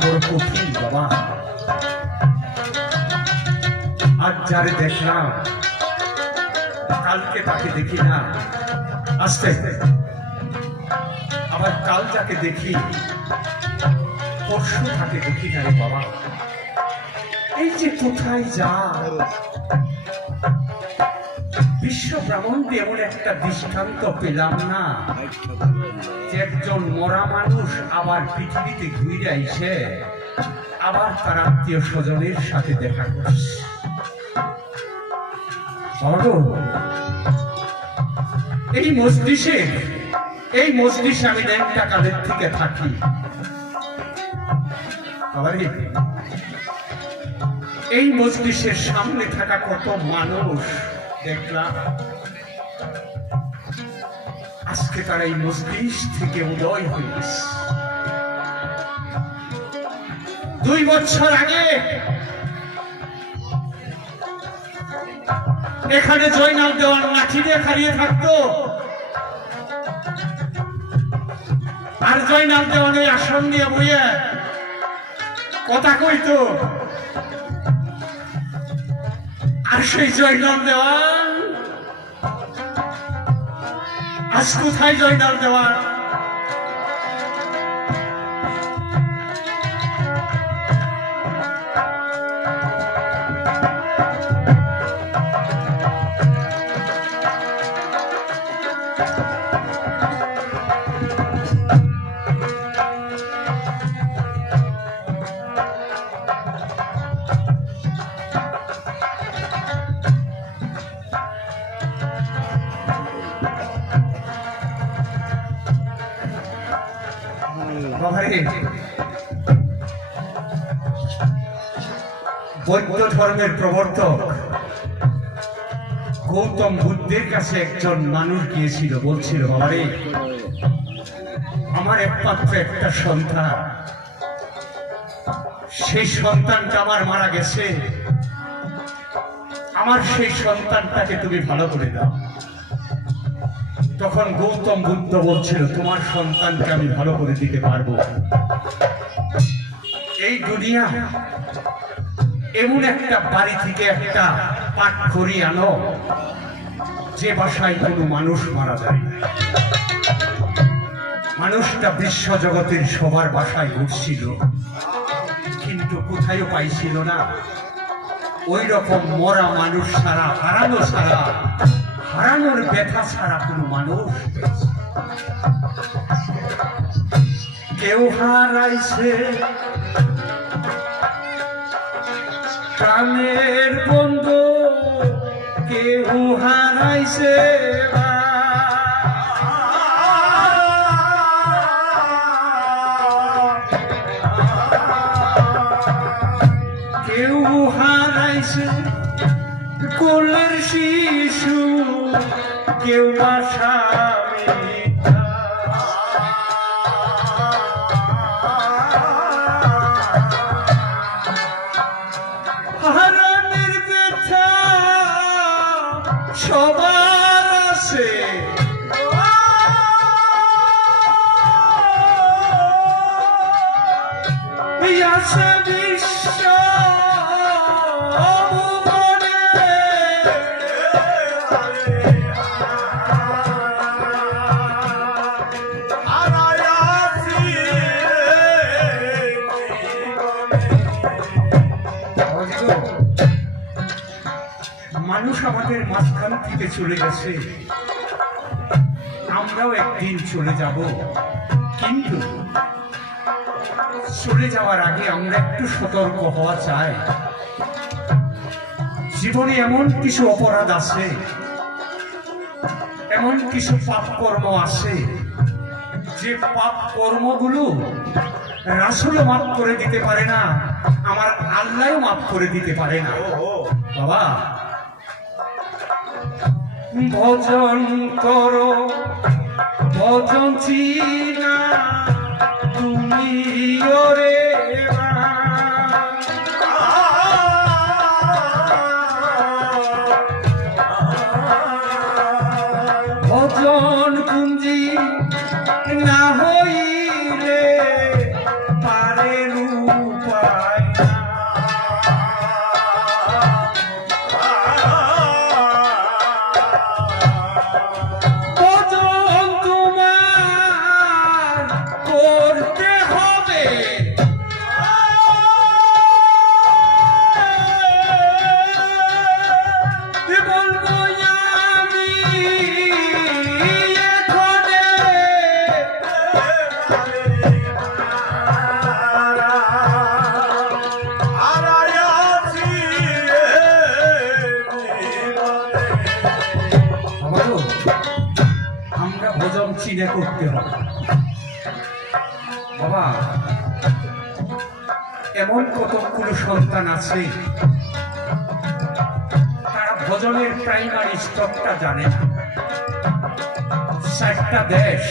বড় কঠিন বাবা আজ যারে দেখলাম কালকে তাকে দেখি না, আস্তে। আবার কাল যাকে দেখি, পরশু তাকে দেখি না বাবা। এই যে কোথায় যা বিশ্ব ব্রহ্মাণ্ডে এমন একটা দৃষ্টান্ত পেলাম না যে একজন মরা মানুষ আবার পৃথিবীতে ঘুরে আইসে আবার তার আত্মীয় স্বজনের সাথে দেখা করছে। এই মজলিসে এই মজলিসে আমি ন্যাংটা কালের থেকে থাকি। এই মজলিসের সামনে থাকা কত মানুষ? দেখলাম, আজকে তারা এই মজলিস থেকে উদয় হয়েছে দুই বছর আগে এখানে জয়নাল দেওয়ার লাঠি দিয়ে খালিয়ে থাকতো। আর জয়নাল দেওয়ান ওই আসন দিয়ে বইয়ে কথা কইতো। আর সেই জয়নাল দেওয়ান আজ কোথায় জয়নাল দেওয়ান বৌদ্ধ ধর্মের প্রবর্তক গৌতম বুদ্ধের কাছে একজন মানুষ গিয়েছিল, বলছিল বাবারে আমার একমাত্র একটা সন্তান। সেই সন্তানটা আমার মারা গেছে। আমার সেই সন্তানটাকে তুমি ভালো করে দাও। তখন গৌতম বুদ্ধ বলছিল, তোমার সন্তানকে আমি ভালো করে দিতে পারব এই দুনিয়া এমন একটা বাড়ি থেকে একটা পাট খড়ি আনো, যে বাসায় কোনো মানুষ মারা যায়। মানুষটা বিশ্ব জগতের সবার বাসায় ঘুরছিল, কিন্তু কোথায়ও পাইছিল না ওই রকম মরা মানুষ ছাড়া, হারানো ছাড়া হারানোর ব্যথা ছাড়া কোনো মানুষ। কেউ হারাইছে প্রাণের বন্ধু কেউ হারাইছে কেউ কেউ বাসা চলে গেছে। আমরাও একদিন চলে যাব। কিন্তু চলে যাওয়ার আগে আমরা একটু সতর্ক হওয়া চাই। জীবনে এমন কিছু অপরাধ আছে এমন কিছু পাপ কর্ম আছে যে পাপ কর্মগুলো রাসুলও মাফ করে দিতে পারে না আমার আল্লাহও মাফ করে দিতে পারে না। বাবা ভজন করো ভজন চিনা তুমি ওরে ভজন কুঞ্জি না চিনে করতে হবে। বাবা, এমন কতগুলো সন্তান আছে, তারা ভজনের প্রাইমারি স্তরটা জানে না। চারটা দেশ,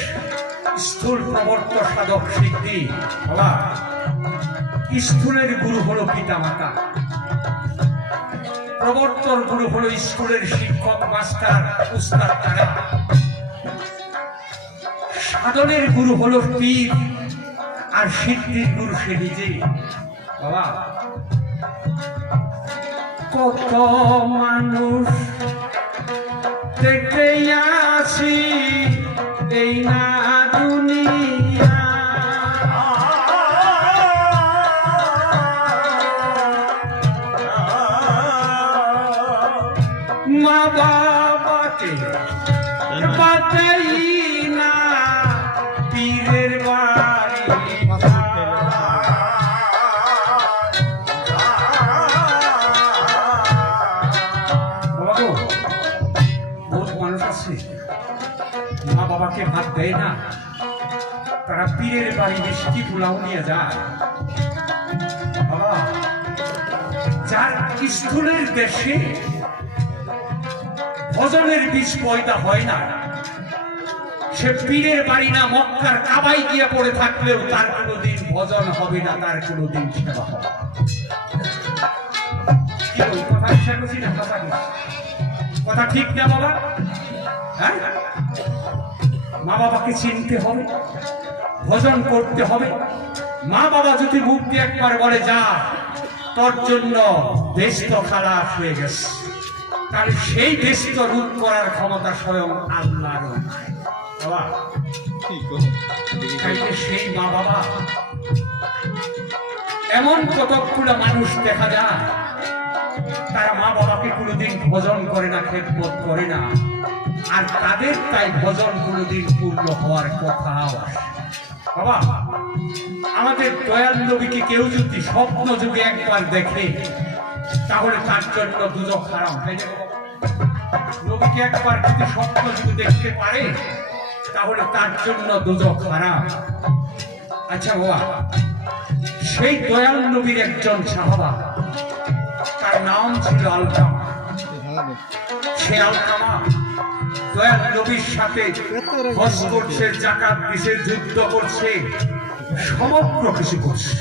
স্থূল প্রবর্ত সাধক সিদ্ধি, বাবা, স্থূলের গুরু হলো পিতা মাতা প্রবর্তন গুরু হলো স্কুলের শিক্ষক, মাস্টার, উস্তাদ তারা। সাধনের গুরু হলো পীর, আর সিদ্ধির গুরু সে নিজে। বাবা। কত মানুষ দেখতে আসি এই না ভাত দেয় না, তারা পীরের বাড়ি মিষ্টি পোলাও নিয়ে যায়। যার স্থূলের দেশে ভজনের বীজ পয়দা হয় না, সে পীরের বাড়ি না মক্কার কাবাই গিয়ে পড়ে থাকলেও তার কোনোদিন ভজন হবে না, তার কোনোদিন সেবা হবে? কথা ঠিক না বাবা? হ্যাঁ? মা বাবাকে চিনতে হবে, ভজন করতে হবে। মা বাবা যদি মুখ দিয়ে একবার বলে, যা, তোর জন্য দেশ তো খারাপ হয়ে গেছে। তাহলে সেই দেশ তো রূপ করার ক্ষমতা স্বয়ং আল্লাহর বাবা সেই মা বাবা, এমন কতগুলো মানুষ দেখা যায়, তারা মা বাবাকে কোনোদিন ভজন করে না, খেদমত করে না। আর তাদের তাই ভজন কোনোদিন পূর্ণ হওয়ার আসে বাবা, আমাদের দয়াল নবীকে কেউ যদি স্বপ্ন যুগে একবার দেখে, তাহলে তার জন্য দুজক হারাম না? বাবা? নবীকে একবার যদি স্বপ্ন যুগে দেখতে পারে, তাহলে তার জন্য দুজক হারাম। আচ্ছা বাবা, সেই দয়াল নবীর একজন সাহাবা, তার নাম ছিল আলকাম। সে আলকামা দয়াল নবীর সাথে হজ করছে জাকাত দিছে যুদ্ধ করছে, সমগ্র কিছু করছে।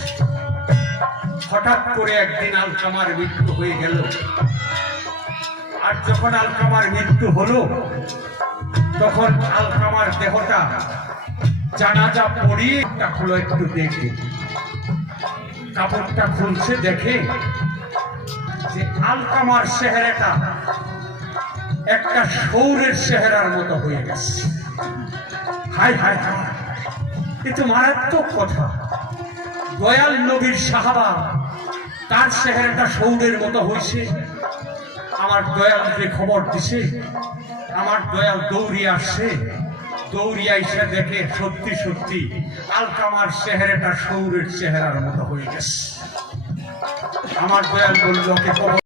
হঠাৎ করে একদিন আলকামার মৃত্যু হয়ে গেল। আর যখন আলকামার মৃত্যু হলো, তখন আলকামার দেহটা জানাজা পড়িয়ে একটা খুলো একটু দেখে। কাপড়টা খুলছে দেখে যে আলকামার চেহারাটা একটা সৌরের চেহারার মতো হয়ে গেছে। High high high. এ তো মারাত্মক কথা। দয়াল নবীর সাহাবা, তার চেহারাটা সৌরের মতো হয়েছে। আমার দয়ালকে খবর দিছে, আমার দয়াল দৌড়ি আসছে। দৌড়িয়া এসে দেখে সত্যি সত্যি আলকামার চেহারাটা সৌরের চেহারার মতো হয়ে গেছে। আমার দয়াল বলল